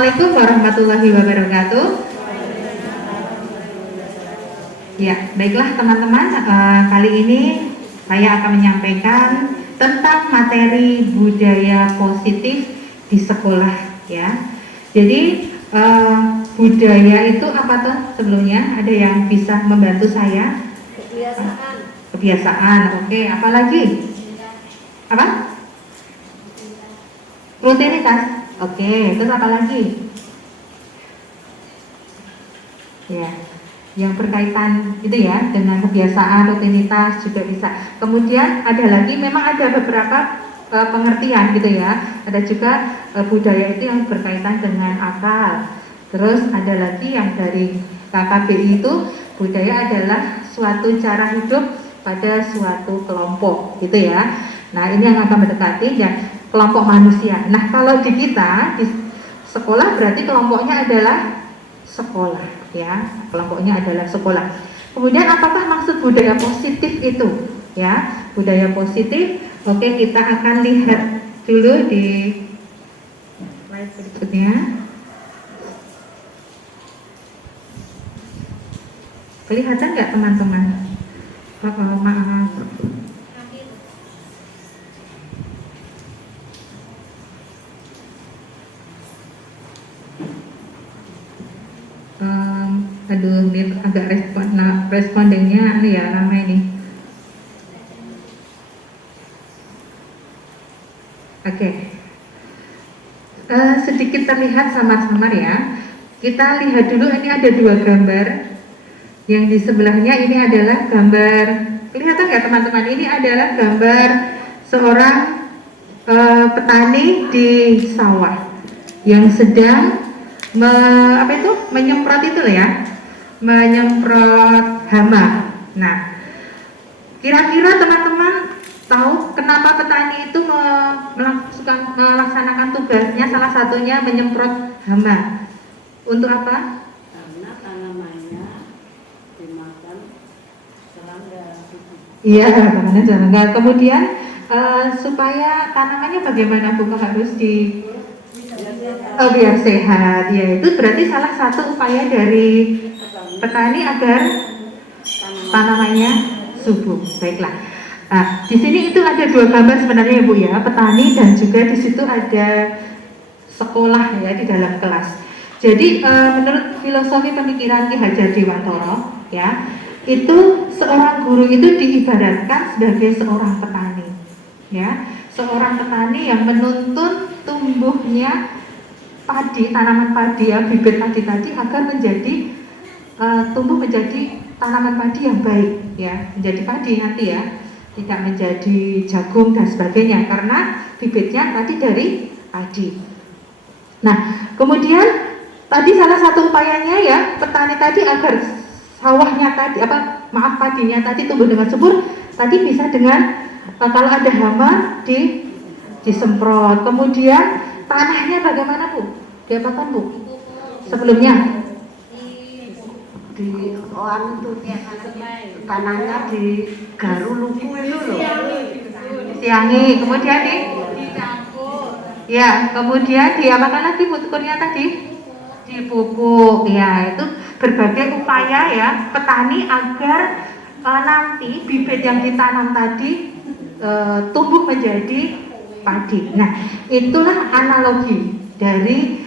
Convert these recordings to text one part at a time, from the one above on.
Assalamualaikum warahmatullahi wabarakatuh. Ya, baiklah teman-teman, kali ini saya akan menyampaikan tentang materi budaya positif di sekolah ya. Jadi budaya itu apa tuh sebelumnya? Ada yang bisa membantu saya? Kebiasaan. Kebiasaan, oke. Apalagi? Apa? Rutinitas. Oke, terus apa lagi? Ya, yang berkaitan itu ya dengan kebiasaan, rutinitas juga bisa. Kemudian ada lagi, memang ada beberapa pengertian gitu ya. Ada juga budaya itu yang berkaitan dengan akal. Terus ada lagi yang dari KKBI itu, budaya adalah suatu cara hidup pada suatu kelompok gitu ya. Nah ini yang akan mendekati ya kelompok manusia. Nah kalau di kita di sekolah berarti kelompoknya adalah sekolah ya, kelompoknya adalah sekolah. Kemudian apakah maksud budaya positif itu ya? Budaya positif, oke, kita akan lihat dulu di slide berikutnya. Kelihatan nggak teman-teman? Maaf. Aduh, ini agak respondennya ya ramai nih. Oke. Sedikit terlihat samar-samar ya. Kita lihat dulu, ini ada dua gambar. Yang di sebelahnya ini adalah gambar, kelihatan nggak teman-teman? Ini adalah gambar seorang petani di sawah yang sedang menyemprot itu ya, menyemprot hama. Nah, kira-kira teman-teman tahu kenapa petani itu melaksanakan tugasnya, salah satunya menyemprot hama? Untuk apa? Karena tanamannya dimakan serangga. Iya, tanamannya serangga. Kemudian supaya tanamannya bagaimana Bu, harus di biar sehat. Ya, itu berarti salah satu upaya dari petani agar tanamannya subur. Baiklah. Nah, di sini itu ada dua gambar sebenarnya Bu ya, petani dan juga di situ ada sekolah ya di dalam kelas. Jadi menurut filosofi pemikiran Ki Hajar Dewantara ya, itu seorang guru itu diibaratkan sebagai seorang petani ya, seorang petani yang menuntun tumbuhnya padi, tanaman padi ya, bibit padi tadi agar menjadi tumbuh menjadi tanaman padi yang baik ya, menjadi padi nanti ya, tidak menjadi jagung dan sebagainya karena bibitnya tadi dari padi. Nah kemudian tadi salah satu upayanya ya petani tadi agar sawahnya tadi padinya tadi tumbuh dengan subur tadi bisa dengan kalau ada hama disemprot. Kemudian tanahnya bagaimana Bu? Diapakan Bu? Sebelumnya Di orang tuh tanahnya di garu luku itu loh. Siangi. Kemudian ya, kemudian diapakan lagi Bu tukurnya tadi? Dipupuk ya, itu berbagai upaya ya petani agar nanti bibit yang ditanam tadi tumbuh menjadi padi. Nah itulah analogi dari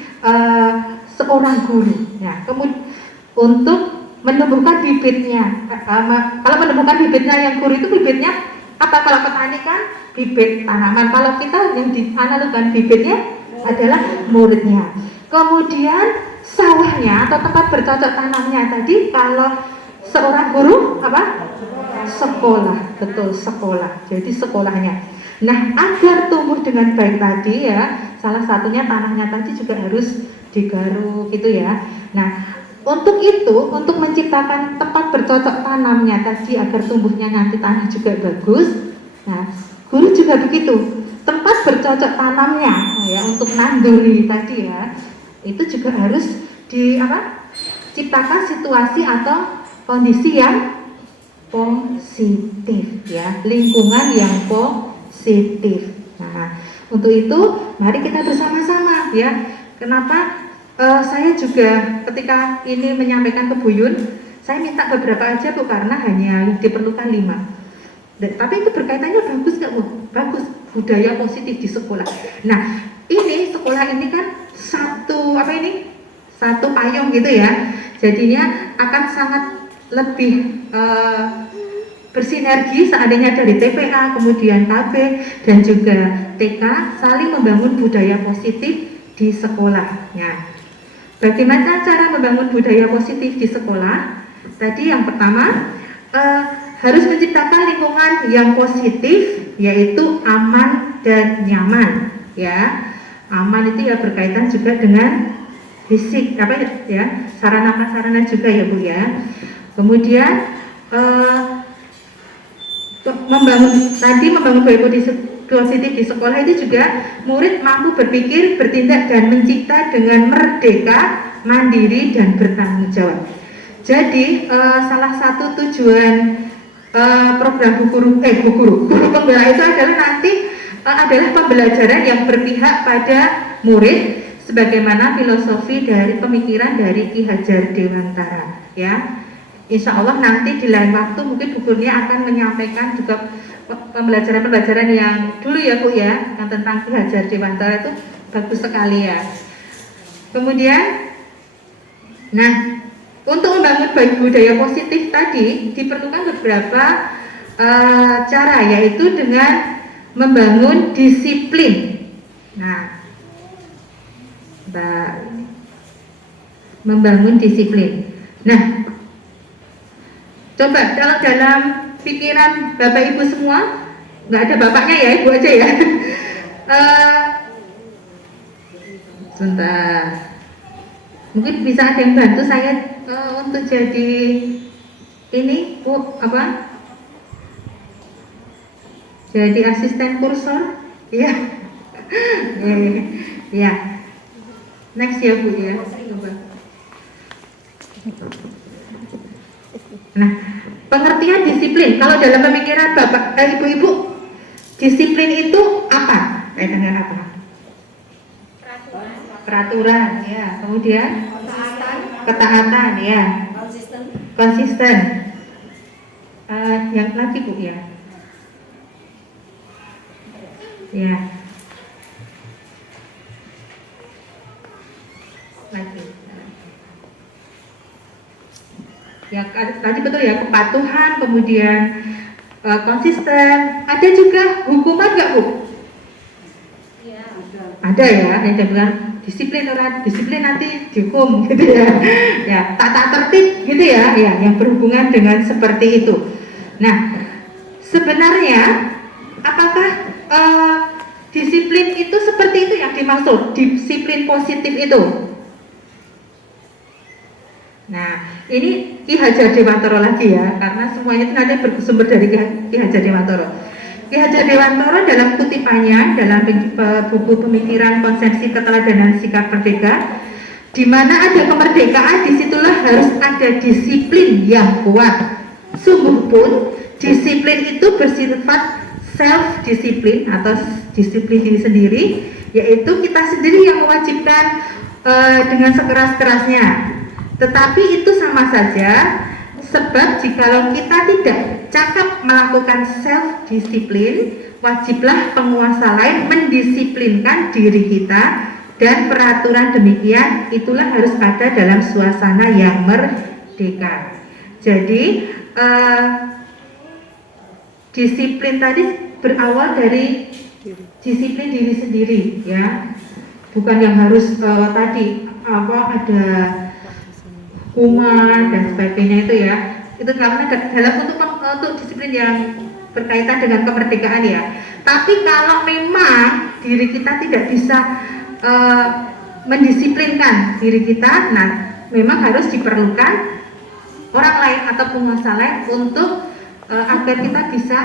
seorang guru ya, kemudian untuk menumbuhkan bibitnya. Kalau menumbuhkan bibitnya yang guru itu bibitnya apa? Kalau petani kan bibit tanaman, kalau kita yang dianalogkan bibitnya adalah muridnya. Kemudian sawahnya atau tempat bercocok tanamnya tadi kalau seorang guru apa? Sekolah, betul, sekolah. Jadi sekolahnya. Nah agar tumbuh dengan baik tadi ya, salah satunya tanahnya tadi juga harus digaruk gitu ya. Nah untuk itu, untuk menciptakan tempat bercocok tanamnya tadi agar tumbuhnya nanti tanah juga bagus. Nah guru juga begitu, tempat bercocok tanamnya ya untuk nanduri tadi ya, itu juga harus ciptakan situasi atau kondisi yang positif ya, lingkungan yang positif. Nah untuk itu mari kita bersama-sama ya, kenapa Saya juga ketika ini menyampaikan ke Buyun, saya minta beberapa aja Bu, karena hanya yang diperlukan 5. Tapi itu berkaitannya bagus nggak Bu? Bagus, budaya positif di sekolah. Nah, ini sekolah ini kan satu satu payung gitu ya. Jadinya akan sangat lebih bersinergi seandainya dari TPA, kemudian KB dan juga TK saling membangun budaya positif di sekolahnya. Bagaimana cara membangun budaya positif di sekolah? Tadi yang pertama harus menciptakan lingkungan yang positif, yaitu aman dan nyaman. Ya, aman itu ya berkaitan juga dengan fisik, sarana prasarana juga ya Bu ya. Kemudian membangun budaya positif di sekolah itu juga murid mampu berpikir, bertindak dan mencipta dengan merdeka, mandiri dan bertanggung jawab. Jadi salah satu tujuan program guru pembela itu adalah nanti adalah pembelajaran yang berpihak pada murid sebagaimana filosofi dari pemikiran dari Ki Hajar Dewantara ya. Insya Allah nanti di lain waktu mungkin Bu Kurnia akan menyampaikan juga pembelajaran yang dulu ya Bu ya, yang tentang Ki Hajar Dewantara itu bagus sekali ya. Kemudian, nah untuk membangun budaya positif tadi diperlukan beberapa cara, yaitu dengan membangun disiplin. Nah, membangun disiplin. Nah, coba kalau dalam pikiran Bapak Ibu semua, nggak ada bapaknya ya, Ibu aja ya. Sebentar, mungkin bisa ada yang bantu saya untuk jadi ini Bu, jadi asisten kursor, ya. Ya, next ya Bu ya. Nah, pengertian disiplin. Kalau dalam pemikiran Bapak Ibu-ibu, disiplin itu apa? Dengan apa? Peraturan, ya. Kemudian ketaatan, ya. Konsisten. Yang lagi Bu ya. Ya. Lagi. Ya tadi betul ya, kepatuhan, kemudian konsisten. Ada juga hukuman nggak Bu? Ya, ada ya, yang dia bilang disiplin nanti dihukum gitu ya. Ya, tata tertib gitu ya, yang berhubungan dengan seperti itu. Nah, sebenarnya apakah disiplin itu seperti itu yang dimaksud, disiplin positif itu? Nah, ini Ki Hajar Dewantara lagi ya, karena semuanya itu nanti bersumber dari Ki Hajar Dewantara. Ki Hajar Dewantara dalam kutipannya dalam buku pemikiran konsepsi keteladanan sikap merdeka, di mana ada kemerdekaan, disitulah harus ada disiplin yang kuat. Sungguh pun disiplin itu bersifat self disiplin atau disiplin diri sendiri, yaitu kita sendiri yang mewajibkan dengan sekeras-kerasnya. Tetapi itu sama saja, sebab jikalau kita tidak cakap melakukan self disiplin, wajiblah penguasa lain mendisiplinkan diri kita, dan peraturan demikian itulah harus ada dalam suasana yang merdeka. Jadi disiplin tadi berawal dari disiplin diri sendiri ya, bukan yang harus tadi ada hukuman dan sebagainya itu ya. Itu karena dalam untuk disiplin yang berkaitan dengan kemerdekaan ya. Tapi kalau memang diri kita tidak bisa mendisiplinkan diri kita, nah memang harus diperlukan orang lain atau penguasa lain untuk agar kita bisa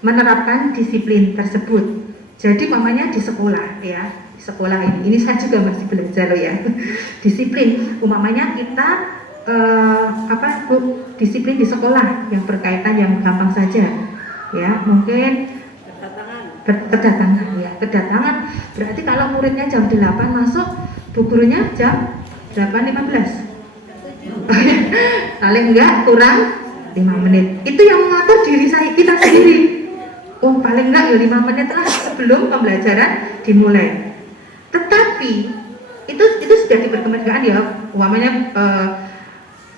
menerapkan disiplin tersebut. Jadi umpamanya di sekolah ya, di sekolah ini saya juga masih belajar loh ya. Disiplin umpamanya kita disiplin di sekolah yang berkaitan yang gampang saja ya, mungkin kedatangan berarti kalau muridnya jam 8 masuk, Bu gurunya jam 8.15. Paling enggak kurang 5 menit. Itu yang mengatur diri kita sendiri. Oh, paling enggak ya 5 menit lah sebelum pembelajaran dimulai. Tetapi itu sudah diperkembangkan ya, umpamanya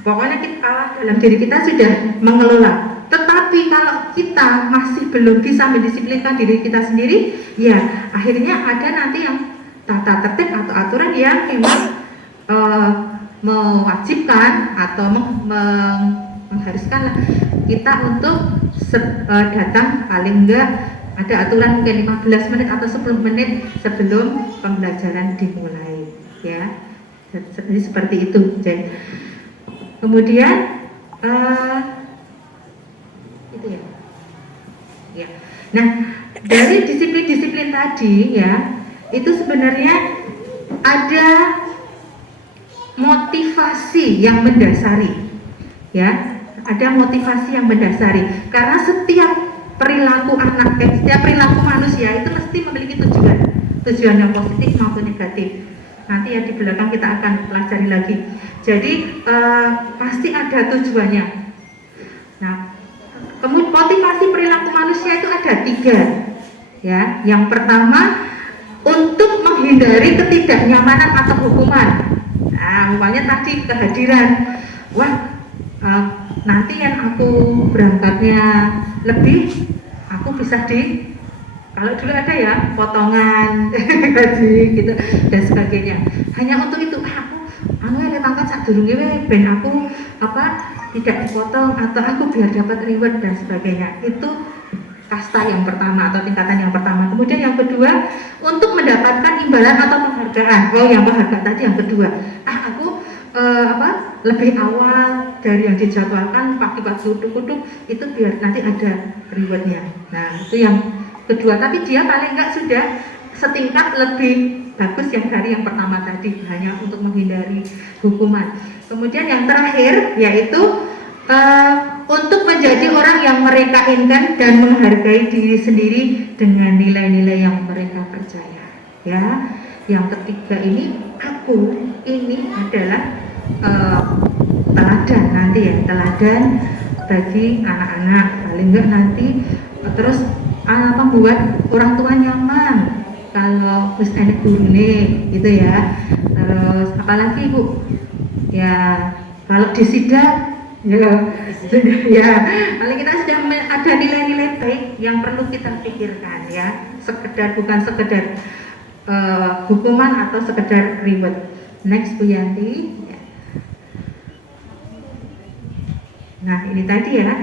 pokoknya kita dalam diri kita sudah mengelola. Tetapi kalau kita masih belum bisa mendisiplinkan diri kita sendiri, ya akhirnya ada nanti yang tata tertib atau aturan yang memang mewajibkan atau mengharuskan kita untuk datang paling enggak ada aturan mungkin 15 menit atau 10 menit sebelum pembelajaran dimulai, ya. Jadi seperti itu. Jadi, kemudian itu ya. Ya. Nah, dari disiplin-disiplin tadi ya, itu sebenarnya ada motivasi yang mendasari. Ya, ada motivasi yang mendasari karena setiap perilaku setiap perilaku manusia itu mesti memiliki tujuan yang positif maupun negatif. Nanti ya di belakang kita akan pelajari lagi. Jadi pasti ada tujuannya. Nah, kemudian motivasi perilaku manusia itu ada 3. Ya, yang pertama untuk menghindari ketidaknyamanan atau hukuman. Nah, umpamanya tadi kehadiran. Wah, nanti yang aku berangkatnya lebih, aku bisa kalau dulu ada ya potongan gaji gitu dan sebagainya. Hanya untuk itu aku pangkat sak durunge ben aku tidak dipotong atau aku biar dapat reward dan sebagainya. Itu kasta yang pertama atau tingkatan yang pertama. Kemudian yang kedua untuk mendapatkan imbalan atau penghargaan. Oh, yang penghargaan tadi yang kedua. Aku lebih awal dari yang dijadwalkan pagi-pagi kutuk-kutuk itu biar nanti ada rewardnya. Nah, itu yang kedua, tapi dia paling enggak sudah setingkat lebih bagus yang dari yang pertama tadi, hanya untuk menghindari hukuman. Kemudian yang terakhir yaitu untuk menjadi orang yang mereka inginkan dan menghargai diri sendiri dengan nilai-nilai yang mereka percaya. Ya, yang ketiga ini adalah teladan nanti ya, teladan bagi anak-anak paling enggak nanti terus membuat orang tua nyaman kalau wis enek gurune gitu ya. Terus apalagi Bu ya, kalau disidak ya paling kita sudah ada nilai-nilai baik yang perlu kita pikirkan ya, bukan sekedar hukuman atau sekedar reward. Next Bu Yanti. Nah, ini tadi ya,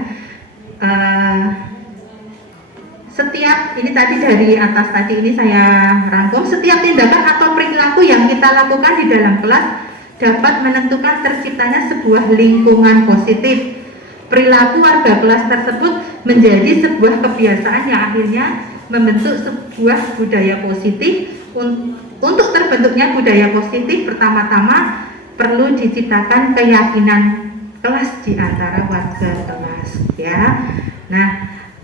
setiap ini tadi dari atas tadi ini saya rangkum, setiap tindakan atau perilaku yang kita lakukan di dalam kelas dapat menentukan terciptanya sebuah lingkungan positif. Perilaku warga kelas tersebut menjadi sebuah kebiasaan yang akhirnya membentuk sebuah budaya positif. Untuk terbentuknya budaya positif, pertama-tama perlu diciptakan keyakinan kelas di antara warga kelas ya. Nah,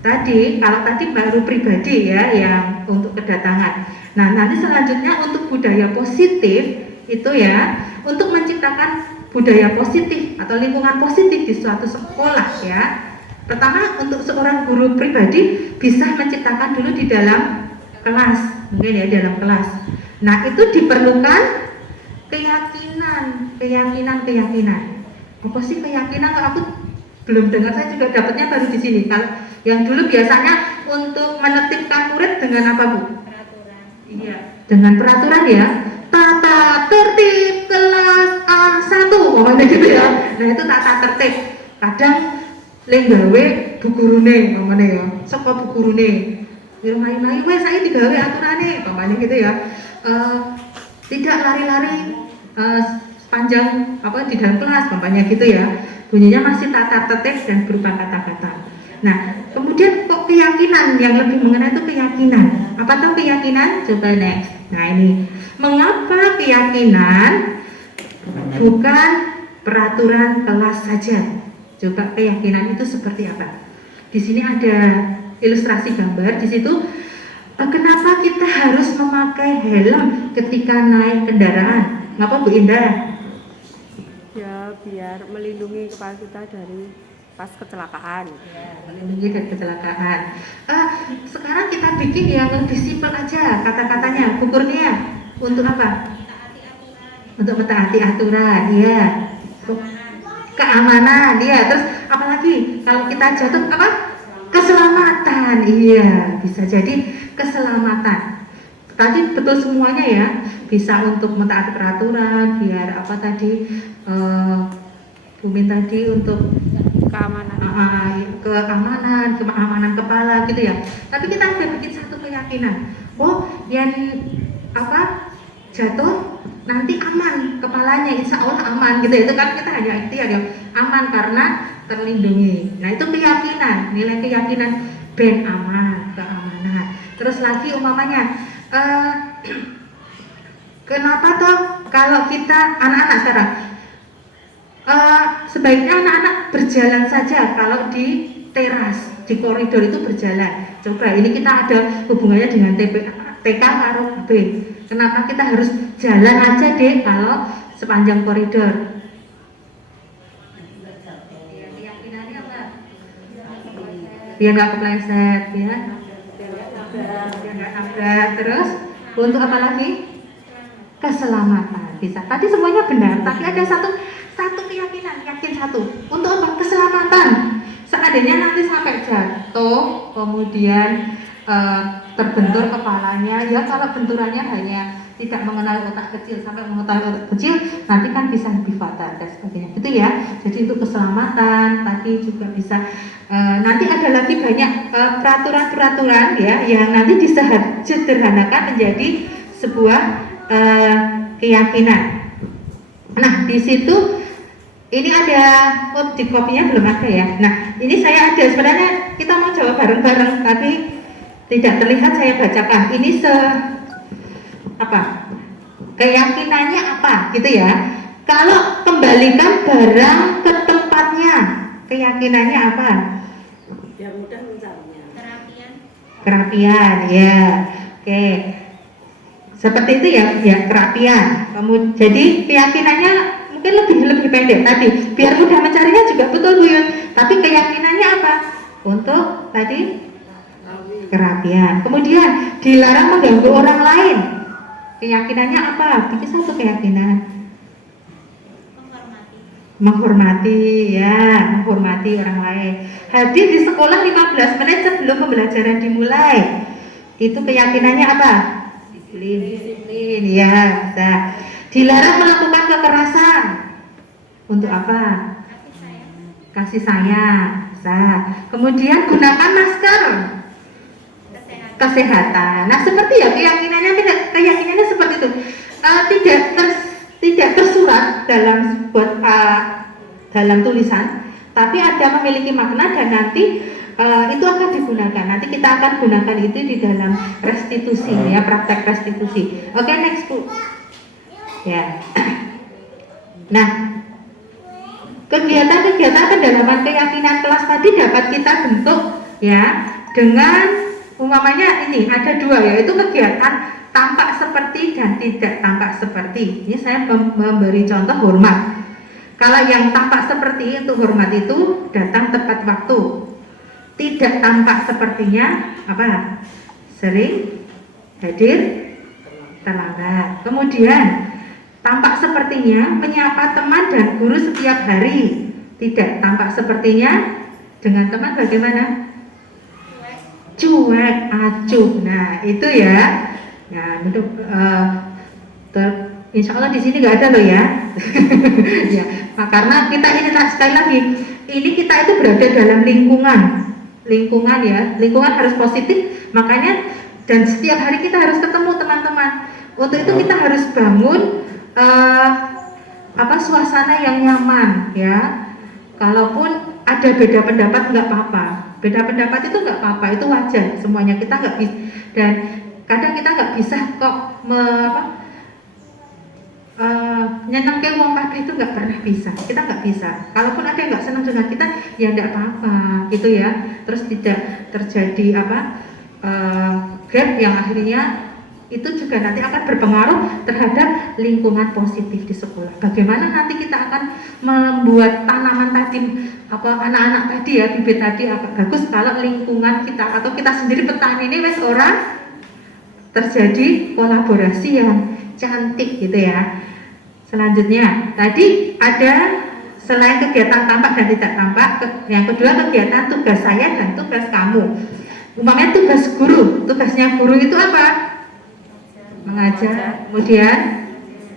kalau tadi baru pribadi ya yang untuk kedatangan. Nah, nanti selanjutnya untuk budaya positif itu ya, untuk menciptakan budaya positif atau lingkungan positif di suatu sekolah ya. Pertama, untuk seorang guru pribadi bisa menciptakan dulu di dalam kelas, mungkin ya dalam kelas. Nah, itu diperlukan keyakinan. Apa sih keyakinan? Kalau aku belum dengar, saya juga dapatnya baru di sini. Kalau yang dulu biasanya untuk menertibkan murid dengan apa Bu? Peraturan. Iya, dengan peraturan ya. Tata tertib kelas A1, ngomongnya gitu ya. Nah, itu tata tertib. Kadang lenggawe bu gurune, ngomongnya ya. Saka bu gurune. Ya main-main, wes saya digawe aturane, ngomongnya gitu ya. Tidak lari-lari sepanjang di dalam kelas, umpamanya gitu ya. Bunyinya masih tata tertib dan berupa kata-kata. Nah, kemudian kok keyakinan yang lebih mengenai itu keyakinan. Apa tuh keyakinan? Coba next. Nah, ini mengapa keyakinan bukan peraturan kelas saja? Coba keyakinan itu seperti apa? Di sini ada ilustrasi gambar. Di situ kenapa kita harus memakai helm ketika naik kendaraan? Ngapa Bu Indah? Ya biar melindungi kepala kita dari pas kecelakaan. Melindungi dari kecelakaan. Sekarang kita bikin yang lebih simpel aja kata-katanya. Bu Kurnia, untuk apa? Untuk mentaati aturan, iya. Keamanan, iya. Terus apalagi kalau kita jatuh apa? Keselamatan, iya. Bisa jadi keselamatan. Tadi betul semuanya ya. Bisa untuk mentaati peraturan, biar apa tadi? Bumi tadi untuk Keamanan. keamanan kepala gitu ya. Tapi kita ada bikin satu keyakinan. Oh, yang apa? Jatuh nanti aman kepalanya, insya Allah aman gitu. Itu kan kita hanya ikhtiar ya, aman karena terlindungi. Nah itu keyakinan, nilai keyakinan ben aman, keamanan. Terus lagi umpamanya kenapa toh kalau kita anak-anak sekarang sebaiknya anak-anak berjalan saja kalau di teras, di koridor itu berjalan. Coba ini kita ada hubungannya dengan TK karo B. Kenapa kita harus jalan aja deh kalau sepanjang koridor? Keyakinannya apa? Biar nggak kepleset, ya. Biar nggak nabrak. Terus untuk apa lagi? Keselamatan. Bisa. Tadi semuanya benar, tapi ada satu keyakinan, yakin satu. Untuk apa? Keselamatan. Seandainya nanti sampai jatuh, kemudian terbentur kepalanya, ya kalau benturannya hanya tidak mengenal otak kecil sampai mengetahui otak kecil, nanti kan bisa lebih fatal dan sebagainya. Itu ya. Jadi untuk keselamatan tadi juga bisa. Nanti ada lagi banyak peraturan-peraturan ya yang nanti disederhanakan menjadi sebuah keyakinan. Nah di situ ini ada, di kopinya belum ada ya. Nah ini saya ada, sebenarnya kita mau jawab bareng-bareng tapi tidak terlihat, saya bacakan. Ini keyakinannya apa gitu ya. Kalau kembalikan barang ke tempatnya, keyakinannya apa? Yang mudah mencarinya. Kerapian, ya. Oke. Seperti itu ya kerapian. Jadi keyakinannya mungkin lebih pendek tadi. Biar mudah mencarinya juga betul Bu Yun. Tapi keyakinannya apa? Untuk tadi kerapian. Kemudian dilarang mengganggu orang lain. Keyakinannya apa? Bikin satu keyakinan. Menghormati orang lain. Hadir di sekolah 15 menit sebelum pembelajaran dimulai. Itu keyakinannya apa? Disiplin, ya. Bisa. Dilarang melakukan kekerasan. Untuk apa? Kasih sayang. Bisa. Kemudian gunakan masker. Kesehatan. Nah, seperti ya keyakinannya seperti itu. Tidak tersurat dalam tulisan, tapi ada memiliki makna dan nanti itu akan digunakan. Nanti kita akan gunakan itu di dalam restitusi ya, praktek restitusi. Oke, next Bu. Ya. Nah, kegiatan-kegiatan pendalaman keyakinan kelas tadi dapat kita bentuk ya dengan umpamanya ini ada dua, yaitu kegiatan tampak seperti dan tidak tampak seperti. Ini saya memberi contoh hormat. Kalau yang tampak seperti untuk hormat itu datang tepat waktu. Tidak tampak sepertinya apa? Sering hadir terlambat. Kemudian tampak sepertinya menyapa teman dan guru setiap hari. Tidak tampak sepertinya dengan teman bagaimana? Cuek, acuh. Nah itu ya. Nah untuk insya Allah di sini nggak ada loh ya. Ya. Nah, karena kita ini sekali lagi, ini kita itu berada dalam lingkungan ya. Lingkungan harus positif. Makanya dan setiap hari kita harus ketemu teman-teman. Untuk itu kita harus bangun suasana yang nyaman ya. Kalaupun ada beda pendapat nggak apa-apa. Beda pendapat itu nggak apa-apa, itu wajar. Semuanya kita nggak bisa, dan kadang kita nggak bisa kok nyenengke wong kabeh itu nggak pernah bisa. Kita nggak bisa. Kalaupun ada yang nggak senang dengan kita, ya nggak apa-apa gitu ya. Terus tidak terjadi gap yang akhirnya itu juga nanti akan berpengaruh terhadap lingkungan positif di sekolah. Bagaimana nanti kita akan membuat tanaman tadi, anak-anak tadi ya, bibit tadi agak bagus kalau lingkungan kita atau kita sendiri petani ini wes orang terjadi kolaborasi yang cantik gitu ya. Selanjutnya tadi ada selain kegiatan tampak dan tidak tampak, yang kedua kegiatan tugas saya dan tugas kamu. Umpamanya tugas guru, tugasnya guru itu apa? Mengajar, kemudian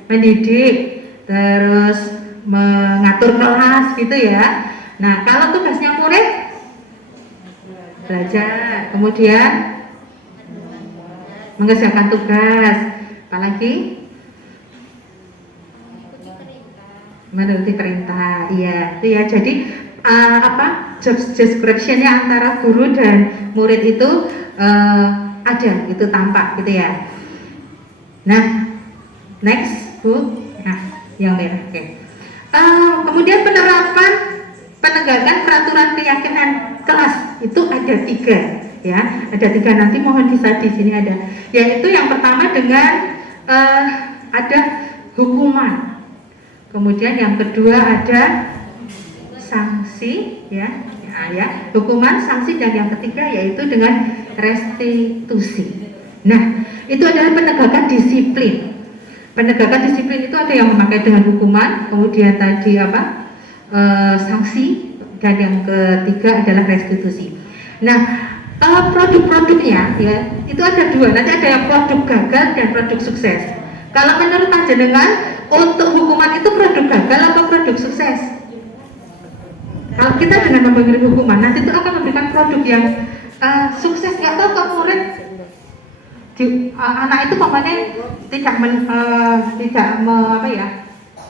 mendidik, terus mengatur kelas gitu ya. Nah, kalau tugasnya murid belajar, kemudian mengerjakan tugas, apalagi menuruti perintah. Iya, itu ya. Jadi job description-nya antara guru dan murid itu ada, itu tampak gitu ya. Nah, next Bu. Nah, yang merah. Oke. Kemudian penegakan peraturan keyakinan kelas itu ada 3 ya. Ada 3, nanti mohon bisa di sini ada. Yaitu yang pertama dengan ada hukuman. Kemudian yang kedua ada sanksi ya. Nah, ya, hukuman, sanksi, dan yang ketiga yaitu dengan restitusi. Nah, itu adalah penegakan disiplin. Penegakan disiplin itu ada yang memakai dengan hukuman, kemudian tadi sanksi, dan yang ketiga adalah restitusi. Nah, produk-produknya ya itu ada 2. Nanti ada yang produk gagal dan produk sukses. Kalau menurut panjenengan untuk hukuman itu produk gagal atau produk sukses? Kalau kita dengan memberi hukuman, nanti itu akan memberikan produk yang sukses. Nggak tahu kalau murid anak itu pokoknya tidak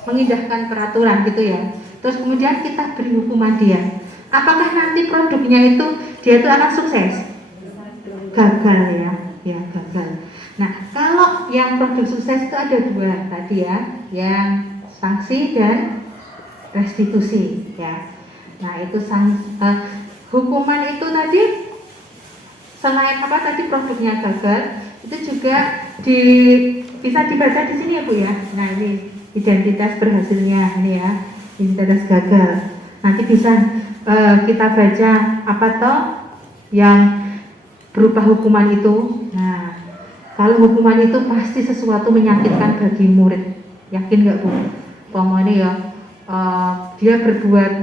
mengindahkan peraturan gitu ya. Terus kemudian kita beri hukuman dia. Apakah nanti produknya itu dia itu akan sukses? Gagal ya gagal. Nah, kalau yang produk sukses itu ada 2 tadi ya, yang sanksi dan restitusi ya. Nah, itu hukuman itu tadi selain tadi produknya gagal, itu juga bisa dibaca di sini ya Bu ya. Nah, ini identitas berhasilnya ini ya, identitas gagal. Nanti bisa kita baca apa toh yang berupa hukuman itu. Nah, kalau hukuman itu pasti sesuatu menyakitkan bagi murid. Yakin nggak Bu? Pokoknya ya dia berbuat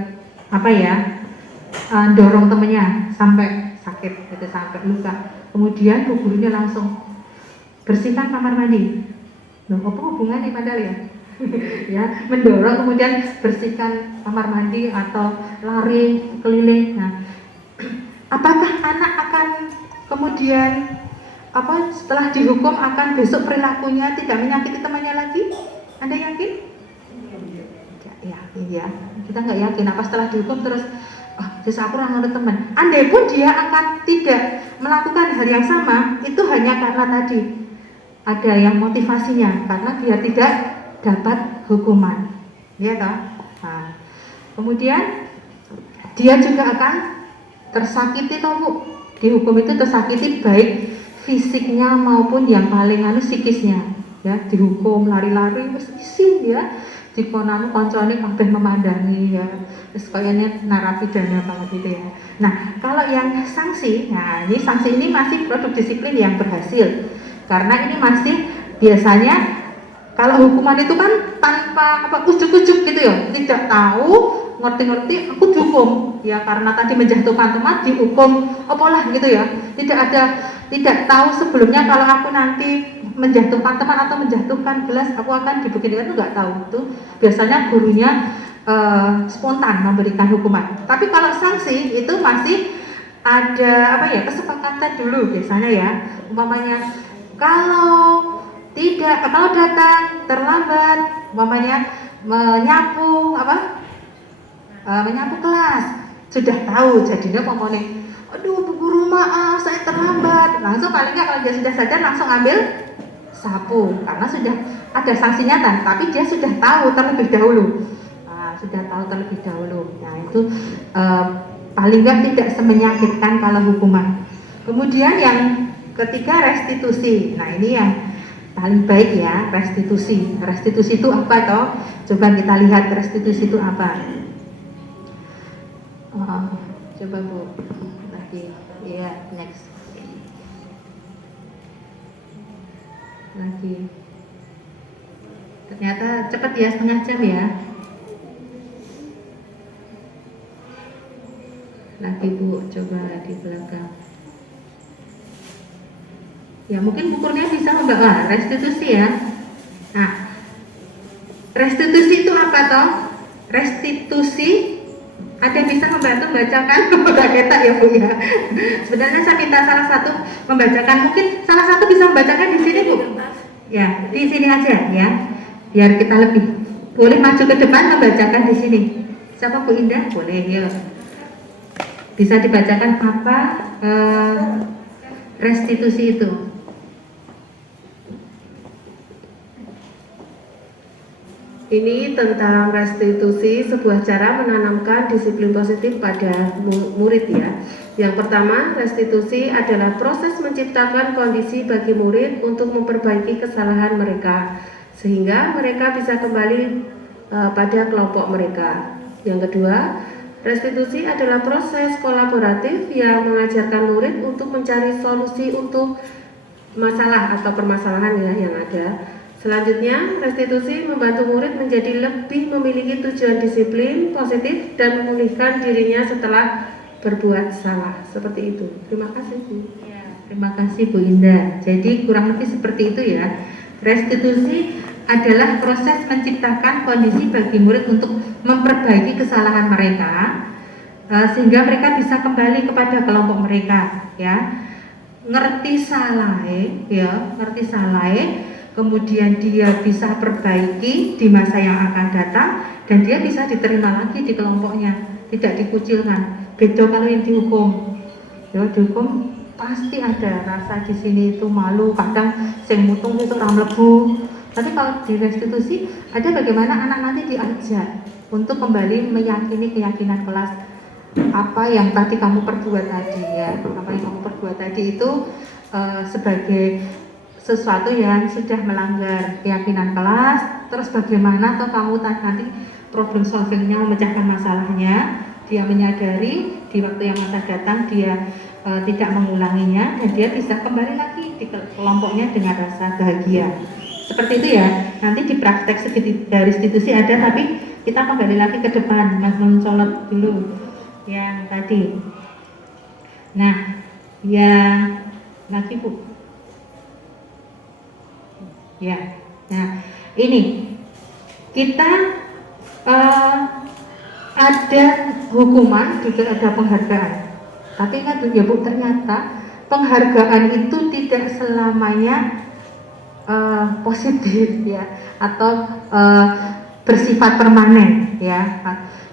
dorong temennya sampai sakit gitu, sampai luka. Kemudian bu gurunya langsung bersihkan kamar mandi. Loh, apa hubungannya padahal ya? Ya, mendorong kemudian bersihkan kamar mandi atau lari keliling. Nah, apakah anak akan kemudian setelah dihukum akan besok perilakunya tidak menyakiti temannya lagi? Anda yakin? Ya, kita nggak yakin apa setelah dihukum terus aku orang menurut teman. Andai pun dia akan tidak melakukan hal yang sama, itu hanya karena tadi ada yang motivasinya, karena dia tidak dapat hukuman, ya toh. Nah, kemudian dia juga akan tersakiti toh Bu. Dihukum itu tersakiti baik fisiknya maupun yang paling psikisnya. Ya, dihukum lari-lari wis isin ya. Dikonanu koncone kabeh memandangi ya. Terus kayaknya narapidana banget gitu ya. Nah, kalau yang sanksi, ini sanksi ini masih produk disiplin yang berhasil. Karena ini masih biasanya kalau hukuman itu kan tanpa ujuk-ujuk gitu ya, tidak tahu, ngerti-ngerti aku dihukum ya karena tadi menjatuhkan teman dihukum apalah gitu ya. Tidak tahu sebelumnya kalau aku nanti menjatuhkan teman atau menjatuhkan gelas aku akan dibegini, itu nggak tahu. Itu biasanya gurunya spontan memberikan hukuman. Tapi kalau sanksi itu masih ada kesepakatan dulu biasanya ya. Umpamanya kalau datang terlambat, umpamanya menyapu kelas, sudah tahu jadinya umpamanya aduh Bu Guru maaf saya terlambat, langsung paling nggak kalau dia sudah sadar langsung ambil sapu karena sudah ada sanksinya kan, tapi dia sudah tahu terlebih dahulu. Nah itu paling nggak tidak semenyakitkan kalau hukuman. Kemudian yang ketiga restitusi. Nah ini yang paling baik ya restitusi. Restitusi itu apa toh? Coba kita lihat restitusi itu apa. Coba Bu, lagi, ya next, lagi. Ternyata cepat ya, setengah jam ya. Lagi Bu, coba di belakang. Ya mungkin bukurnya bisa membawa restitusi ya. Nah, restitusi itu apa toh? Restitusi ada bisa membantu membacakan udah ketak ya Bu ya. Sebenarnya saya minta salah satu membacakan, mungkin salah satu bisa membacakan di sini Bu. Ya, di sini aja ya. Biar kita lebih boleh maju ke depan membacakan di sini. Siapa Bu Indah? Boleh ya. Bisa dibacakan apa restitusi itu? Ini tentang restitusi, sebuah cara menanamkan disiplin positif pada murid ya. Yang pertama, restitusi adalah proses menciptakan kondisi bagi murid untuk memperbaiki kesalahan mereka sehingga mereka bisa kembali pada kelompok mereka. Yang kedua, restitusi adalah proses kolaboratif yang mengajarkan murid untuk mencari solusi untuk masalah atau permasalahan ya yang ada. Selanjutnya, restitusi membantu murid menjadi lebih memiliki tujuan disiplin positif dan memulihkan dirinya setelah berbuat salah. Seperti itu. Terima kasih Bu. Ya, terima kasih Bu Indah. Jadi kurang lebih seperti itu ya. Restitusi adalah proses menciptakan kondisi bagi murid untuk memperbaiki kesalahan mereka sehingga mereka bisa kembali kepada kelompok mereka ya. Ngerti salah ya, ngerti salah kemudian dia bisa perbaiki di masa yang akan datang dan dia bisa diterima lagi di kelompoknya, tidak dikucilkan. Beda kalau yang dihukum, ya dihukum pasti ada rasa di sini itu malu, kadang sing mutung itu orang mlebu. Tapi kalau di restitusi ada bagaimana anak nanti diajak untuk kembali meyakini keyakinan kelas apa yang tadi kamu perbuat tadi ya, apa yang kamu perbuat tadi itu sebagai sesuatu yang sudah melanggar keyakinan kelas, terus bagaimana atau kamu nanti problem solvingnya memecahkan masalahnya, dia menyadari di waktu yang masa datang dia tidak mengulanginya dan dia bisa kembali lagi di kelompoknya dengan rasa bahagia. Seperti itu ya. Nanti di praktek dari restitusi ada, tapi kita kembali lagi ke depan. Mas mencolot dulu yang tadi. Nah, yang lagi Bu. Ya, nah ini kita ada hukuman juga ada penghargaan. Tapi ingat ya Bu, ternyata penghargaan itu tidak selamanya positif ya atau bersifat permanen ya.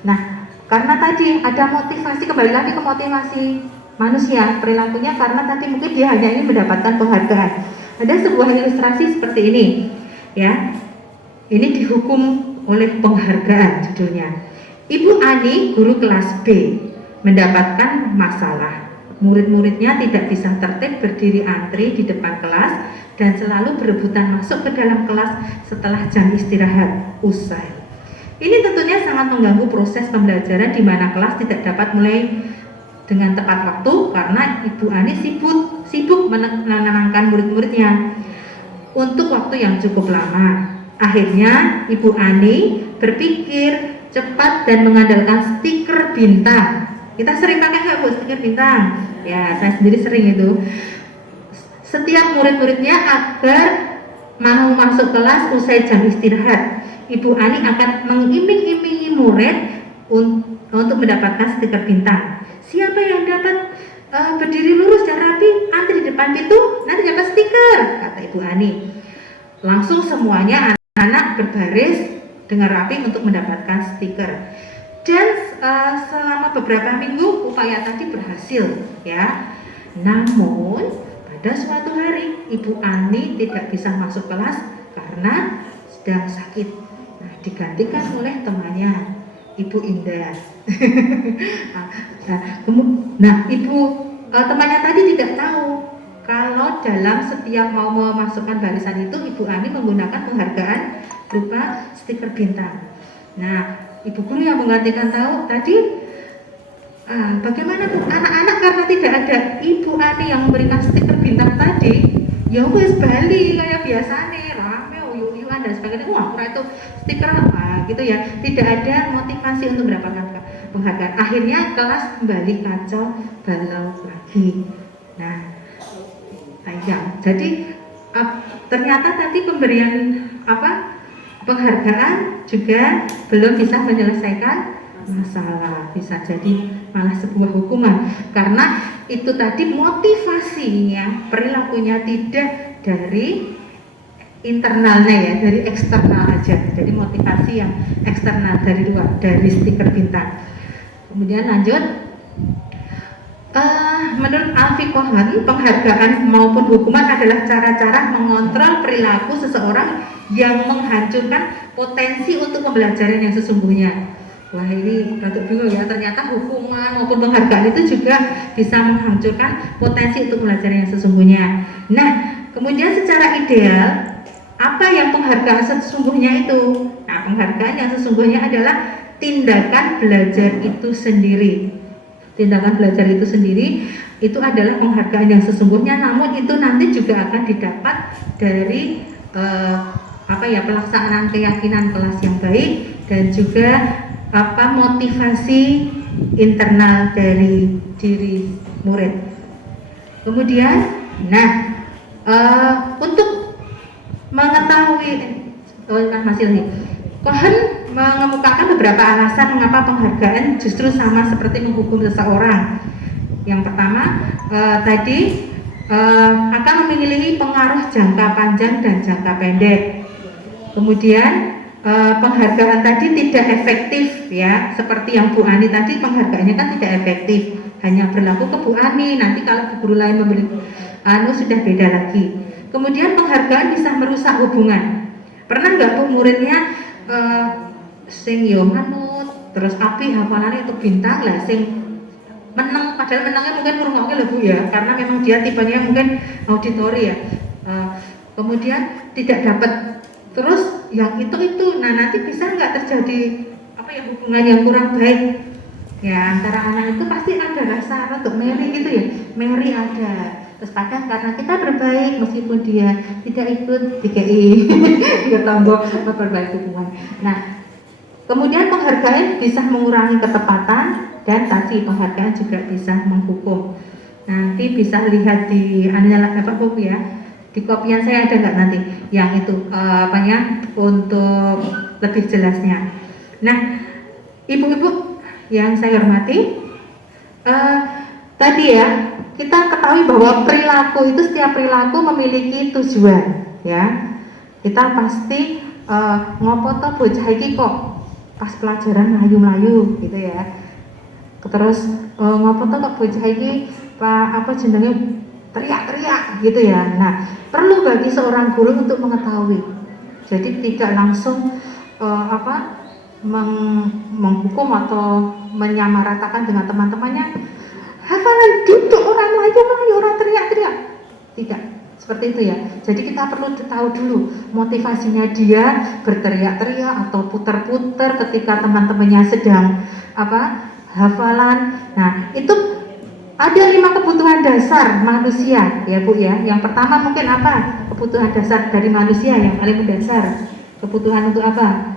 Nah, karena tadi ada motivasi, kembali lagi ke motivasi manusia perilakunya, karena tadi mungkin dia hanya ingin mendapatkan penghargaan. Ada sebuah ilustrasi seperti ini ya. Ini dihukum oleh penghargaan judulnya. Ibu Ani, guru kelas B, mendapatkan masalah. Murid-muridnya tidak bisa tertib berdiri antri di depan kelas dan selalu berebutan masuk ke dalam kelas setelah jam istirahat usai. Ini tentunya sangat mengganggu proses pembelajaran di mana kelas tidak dapat mulai dengan tepat waktu karena Ibu Ani sibuk menenangkan murid-muridnya untuk waktu yang cukup lama. Akhirnya Ibu Ani berpikir cepat dan mengandalkan stiker bintang. Kita sering pakai nggak Bu stiker bintang? Ya, saya sendiri sering itu. Setiap murid-muridnya agar mau masuk kelas usai jam istirahat, Ibu Ani akan mengiming-imingi murid untuk mendapatkan stiker bintang. Siapa yang dapat berdiri lurus dan rapi, antri di depan pintu, nanti dapat stiker, kata Ibu Ani. Langsung semuanya anak-anak berbaris dengan rapi untuk mendapatkan stiker. Dan selama beberapa minggu upaya tadi berhasil, ya. Namun pada suatu hari Ibu Ani tidak bisa masuk kelas karena sedang sakit. Nah, digantikan oleh temannya, Ibu Indah. Nah, temannya tadi tidak tahu kalau dalam setiap mau memasukkan barisan itu Ibu Ani menggunakan penghargaan berupa stiker bintang. Nah, Ibu Guru yang menggantikan tahu tadi bagaimana Bu anak-anak karena tidak ada Ibu Ani yang memberikan stiker bintang tadi, ya wes bali kayak biasanya rame uyuh-uyuhan dan sebagainya. Wah, itu stiker apa gitu ya. Tidak ada motivasi untuk mendapatkan penghargaan. Akhirnya kelas kembali kacau balau lagi. Nah, jadi ternyata tadi pemberian penghargaan juga belum bisa menyelesaikan masalah, bisa jadi malah sebuah hukuman karena itu tadi motivasinya, perilakunya tidak dari internalnya ya, dari eksternal aja. Jadi motivasi yang eksternal dari luar, dari stiker bintang. Kemudian lanjut, menurut Alfie Cohen, penghargaan maupun hukuman adalah cara-cara mengontrol perilaku seseorang yang menghancurkan potensi untuk pembelajaran yang sesungguhnya. Wah, ini agak bingung ya, ternyata hukuman maupun penghargaan itu juga bisa menghancurkan potensi untuk pembelajaran yang sesungguhnya. Nah, kemudian secara ideal, apa yang penghargaan sesungguhnya itu? Nah, penghargaan yang sesungguhnya adalah tindakan belajar itu sendiri. Tindakan belajar itu sendiri itu adalah penghargaan yang sesungguhnya, namun itu nanti juga akan didapat dari pelaksanaan keyakinan kelas yang baik dan juga motivasi internal dari diri murid. Kemudian, untuk mengetahui Cohen mengemukakan beberapa alasan mengapa penghargaan justru sama seperti menghukum seseorang. Yang pertama, akan memiliki pengaruh jangka panjang dan jangka pendek. Kemudian penghargaan tadi tidak efektif ya, seperti yang Bu Ani tadi penghargaannya kan tidak efektif, hanya berlaku ke Bu Ani. Nanti kalau Bu Guru lain memberi sudah beda lagi. Kemudian penghargaan bisa merusak hubungan. Pernah nggak Bu muridnya sing yo manut terus api hafalannya itu bintang lah, sing menang padahal menangnya mungkin ngurung-ngurungnya lho Bu ya, karena memang dia tipenya mungkin auditori ya. Kemudian tidak dapat terus yang itu, nah nanti bisa nggak terjadi hubungan yang kurang baik ya antara anak itu, pasti ada rasa untuk Mary gitu ya, Mary ada. Terus kadang karena kita berbaik meskipun dia tidak ikut DKI dia tambah memperbaiki hubungan. Nah, kemudian penghargaan bisa mengurangi ketepatan dan tadi penghargaan juga bisa menghukum. Nanti bisa lihat di Bu ya, di kopian saya ada nggak nanti yang itu untuk lebih jelasnya. Nah, ibu-ibu yang saya hormati, tadi ya kita ketahui bahwa perilaku itu, setiap perilaku memiliki tujuan ya. Kita pasti ngopo to bocah iki kok pas pelajaran melayu-melayu gitu ya. Terus ngopo to kok bocah iki teriak-teriak gitu ya. Nah, perlu bagi seorang guru untuk mengetahui. Jadi tidak langsung menghukum atau menyamaratakan dengan teman-temannya. Hafalan duduk orang melayu, orang teriak-teriak. Tidak seperti itu ya. Jadi kita perlu tahu dulu motivasinya dia berteriak-teriak atau putar-putar ketika teman-temannya sedang hafalan. Nah, itu ada 5 kebutuhan dasar manusia ya Bu ya. Yang pertama mungkin apa? Kebutuhan dasar dari manusia yang paling mendasar. Kebutuhan untuk apa?